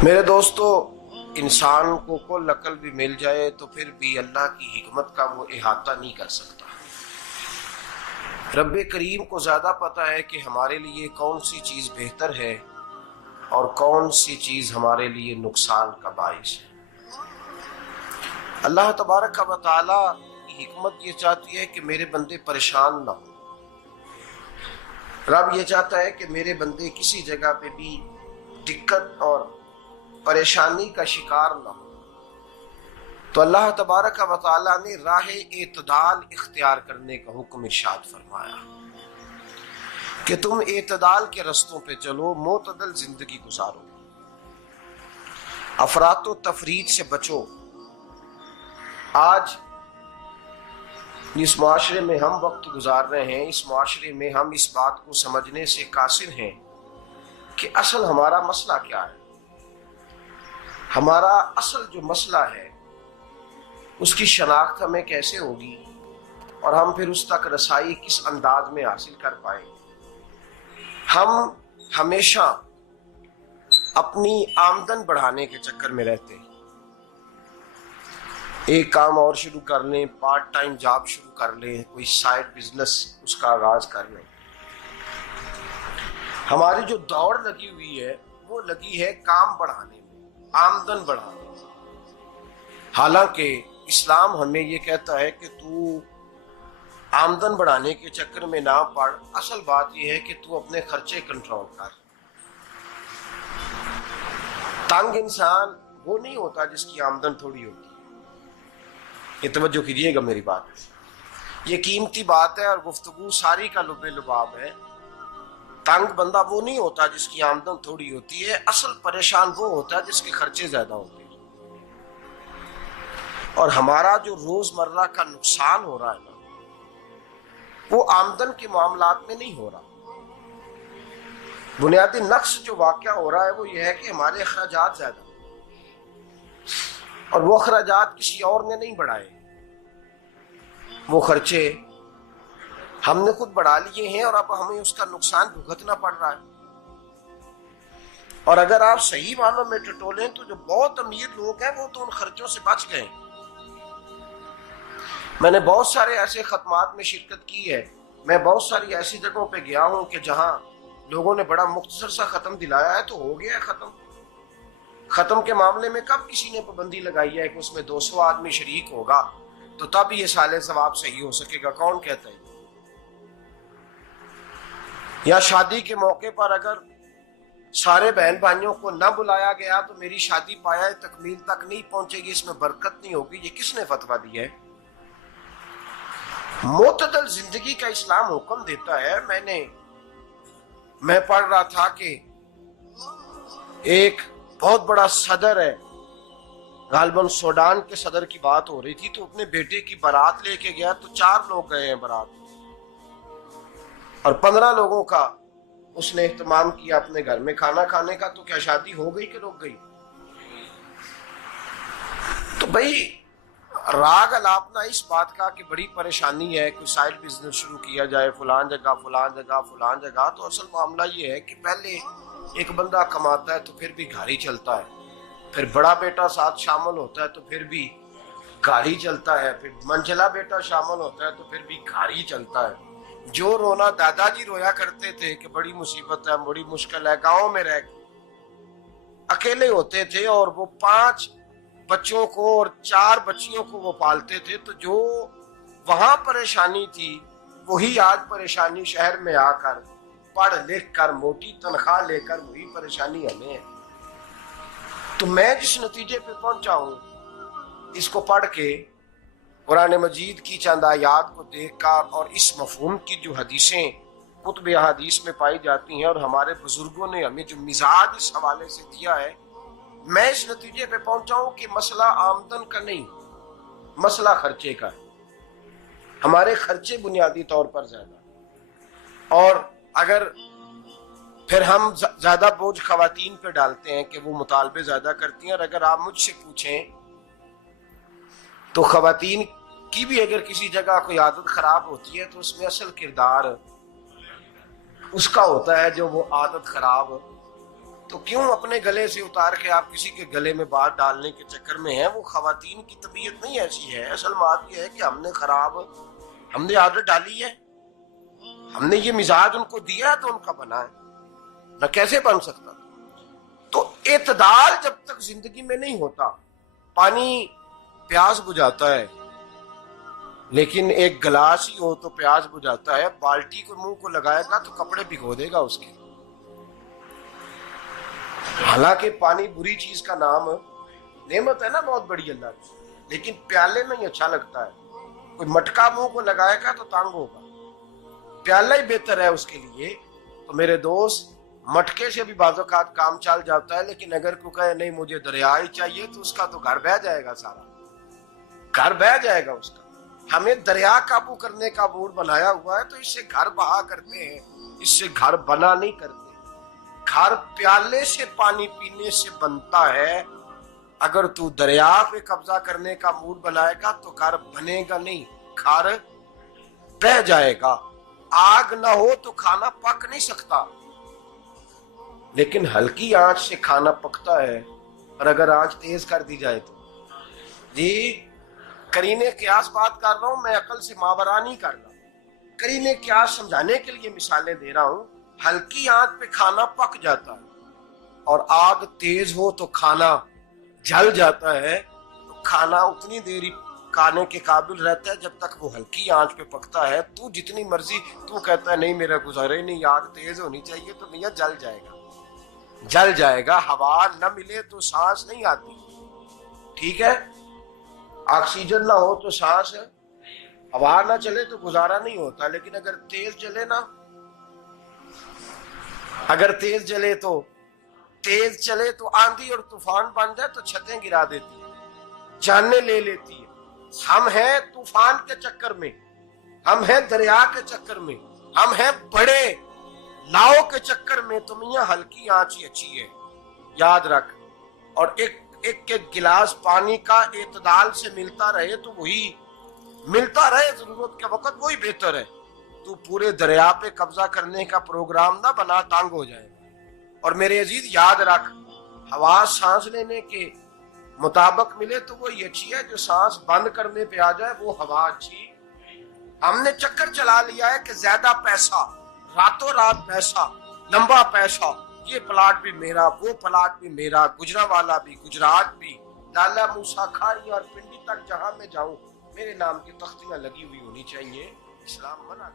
मेरे दोस्तों, इंसान को कुल अकल भी मिल जाए तो फिर भी अल्लाह की हिकमत का वो इहाता नहीं कर सकता। रब्बे करीम को ज्यादा पता है कि हमारे लिए कौन सी चीज बेहतर है और कौन सी चीज हमारे लिए नुकसान का बाइस है। अल्लाह तबारक व तआला की हिकमत ये चाहती है कि मेरे बंदे परेशान ना हो। रब ये चाहता है कि मेरे बंदे किसी जगह पे भी दिक्कत और परेशानी का शिकार ना हो। तो अल्लाह तबारक व तआला ने राह एतदाल इख्तियार करने का हुक्म इरशाद फरमाया कि तुम एतदाल के रस्तों पे चलो, मोतदल जिंदगी गुजारो, अफरातो तफरीद से बचो। आज जिस माशरे में हम वक्त गुजार रहे हैं, इस माशरे में हम इस बात को समझने से कासिर हैं कि असल हमारा मसला क्या है। हमारा असल जो मसला है उसकी शनाख्त हमें कैसे होगी और हम फिर उस तक रसाई किस अंदाज में हासिल कर पाए। हम हमेशा अपनी आमदन बढ़ाने के चक्कर में रहते हैं। एक काम और शुरू कर लें, पार्ट टाइम जॉब शुरू कर लें, कोई साइड बिजनेस उसका आगाज कर लें। हमारी जो दौड़ लगी हुई है वो लगी है काम बढ़ाने में, आमदन बढ़ाने में। हालांकि इस्लाम हमें ये कहता है कि तू आमदन बढ़ाने के चक्कर में ना पड़। असल बात यह है कि तू अपने खर्चे कंट्रोल कर। तंग इंसान वो नहीं होता जिसकी आमदन थोड़ी होती है। ये तवज्जो कीजिएगा मेरी बात, ये कीमती बात है और गुफ्तगू सारी का लुबे लुबाब है। तंग बंदा वो नहीं होता जिसकी आमदन थोड़ी होती है। असल परेशान वो होता है जिसके खर्चे ज्यादा होते हैं। और हमारा जो रोजमर्रा का नुकसान हो रहा है ना, वो आमदन के मामलात में नहीं हो रहा। बुनियादी नक्श जो वाकया हो रहा है वो ये है कि हमारे अखराजात ज्यादा, और वो अखराजात किसी और ने नहीं बढ़ाए। वो खर्चे हमने खुद बढ़ा लिए हैं और अब हमें उसका नुकसान भुगतना पड़ रहा है। और अगर आप सही मानों में टटोलें तो जो बहुत अमीर लोग हैं वो तो उन खर्चों से बच गए। मैंने बहुत सारे ऐसे खत्मात में शिरकत की है। मैं बहुत सारी ऐसी जगहों पे गया हूं कि जहां लोगों ने बड़ा मुख्तसर सा खत्म दिलाया है तो हो गया है खत्म। खत्म के मामले में कब किसी ने पाबंदी लगाई है कि उसमें 200 आदमी शरीक होगा तो तब ये साले सवाब सही हो सकेगा? कौन कहता है? या शादी के मौके पर अगर सारे बहन भाइयों को न बुलाया गया तो मेरी शादी पाया तकमील तक नहीं पहुंचेगी, इसमें बरकत नहीं होगी। ये किसने फतवा दिया है? मोतदल जिंदगी का इस्लाम हुक्म देता है। मैं पढ़ रहा था कि एक बहुत बड़ा सदर है, गालबन सूडान के सदर की बात हो रही थी, तो अपने बेटे की बारात लेके गया तो 4 लोग गए हैं बारात, और 15 लोगों का उसने एहतमाम किया अपने घर में खाना खाने का। तो क्या शादी हो गई कि रुक गई? तो भाई राग अलापना इस बात का कि बड़ी परेशानी है, कोई साइड बिजनेस शुरू किया जाए फलान जगह फलान जगह फलान जगह। तो असल मामला ये है कि पहले एक बंदा कमाता है तो फिर भी घर ही चलता है, फिर बड़ा बेटा साथ शामिल होता है तो फिर भी घर ही चलता है, फिर मंझला बेटा शामिल होता है तो फिर भी घर ही चलता है। जो रोना दादाजी रोया करते थे कि बड़ी मुसीबत है, बड़ी मुश्किल है, गांव में रह अकेले होते थे और वो 5 बच्चों को और 4 बच्चियों को वो पालते थे। तो जो वहां परेशानी थी वही आज परेशानी शहर में आकर पढ़ लिख कर मोटी तनख्वाह लेकर वही परेशानी हमें है। तो मैं जिस नतीजे पे पहुंचा हूं इसको पढ़ के, कुरान मजीद की चंद आयात को देखकर और इस मफहूम की जो हदीसें कुतुब हदीस में पाई जाती हैं और हमारे बुजुर्गों ने हमें जो मिजाज इस हवाले से दिया है, मैं इस नतीजे पे पहुंचा हूं कि मसला आमदन का नहीं, मसला खर्चे का है। हमारे खर्चे बुनियादी तौर पर ज्यादा, और अगर फिर हम ज्यादा बोझ खवातीन पे डालते हैं कि वो मुतालबे ज्यादा करती हैं। और अगर आप मुझसे पूछें तो खवातीन की भी अगर किसी जगह कोई आदत खराब होती है तो उसमें असल किरदार उसका होता है जो वो आदत खराब तो क्यों अपने गले से उतार के आप किसी के गले में बात डालने के चक्कर में हैं? वो खवातीन की तबीयत नहीं ऐसी है। असल बात यह है कि हमने आदत डाली है, हमने ये मिजाज उनको दिया तो उनका बना है, न कैसे बन सकता। तो एतदाल जब तक जिंदगी में नहीं होता, पानी प्यास बुझाता है, लेकिन एक गिलास ही हो तो प्यास बुझाता है। बाल्टी को मुंह को लगाएगा तो कपड़े भिगो देगा उसके। हालांकि पानी बुरी चीज का नाम नेमत है ना, बहुत बड़ी अल्लाह की, लेकिन प्याले में ही अच्छा लगता है। कोई मटका मुंह को लगाएगा तो तंग होगा, प्याला ही बेहतर है उसके लिए। तो मेरे दोस्त, मटके से भी बाज़-औक़ात काम चल जाता है, लेकिन अगर कोई कहे नहीं मुझे दरिया ही चाहिए तो उसका तो घर बह जाएगा, सारा घर बह जाएगा उसका। हमें दरिया काबू करने का मूड बनाया हुआ है, तो इससे घर बहा करते हैं, इससे घर बना नहीं करते। घर प्याले से पानी पीने से बनता है। अगर तू दरिया पे कब्जा करने का मूड बनाएगा तो घर बनेगा नहीं, घर बह जाएगा। आग ना हो तो खाना पक नहीं सकता, लेकिन हल्की आंच से खाना पकता है। और अगर आंच तेज कर दी जाए तो जी, करीने क्यास बात कर रहा हूं मैं, अकल से मावरा नहीं कर रहा। करीने क्यास समझाने के लिए मिसालें दे रहा हूं। हल्की आंच पे खाना पक जाता है, और आग तेज हो तो खाना जल जाता है। तो खाना उतनी देर ही खाने के काबिल रहता है जब तक वो हल्की आंच पे पकता है। तू जितनी मर्जी तू कहता है नहीं मेरा गुजारे नहीं, आग तेज होनी चाहिए, तो मियां जल जाएगा, जल जाएगा। हवा न मिले तो सांस नहीं आती, ठीक है। ऑक्सीजन ना हो तो सांस है, हवा ना चले तो गुजारा नहीं होता। लेकिन अगर तेज चले ना, अगर तेज चले तो आंधी और तूफान बन जाए तो छतें गिरा देती है, जाने ले लेती है। हम हैं तूफान के चक्कर में, हम हैं दरिया के चक्कर में, हम हैं बड़े नाव के चक्कर में। तो मियां हल्की आंच ही अच्छी है, याद रख। और एक गिलास पानी का एतदाल से मिलता रहे तो वही मिलता रहे, जरूरत के वक्त वही बेहतर है। तू पूरे दरिया पे कब्जा करने का प्रोग्राम ना बना, तंग हो जाएगा। और मेरे अजीज याद रख, हवा सांस लेने के मुताबिक मिले तो वो ये अच्छी है, जो सांस बंद करने पे आ जाए वो हवा अच्छी। हमने चक्कर चला लिया है कि ज्यादा पैसा, रातों रात पैसा, लंबा पैसा, ये प्लाट भी मेरा, वो प्लाट भी मेरा, गुजरावाला भी, गुजरात भी, लाला मूसा खारी और पिंडी तक जहां मैं जाऊं मेरे नाम की तख्तियां लगी हुई होनी चाहिए। इस्लाम मना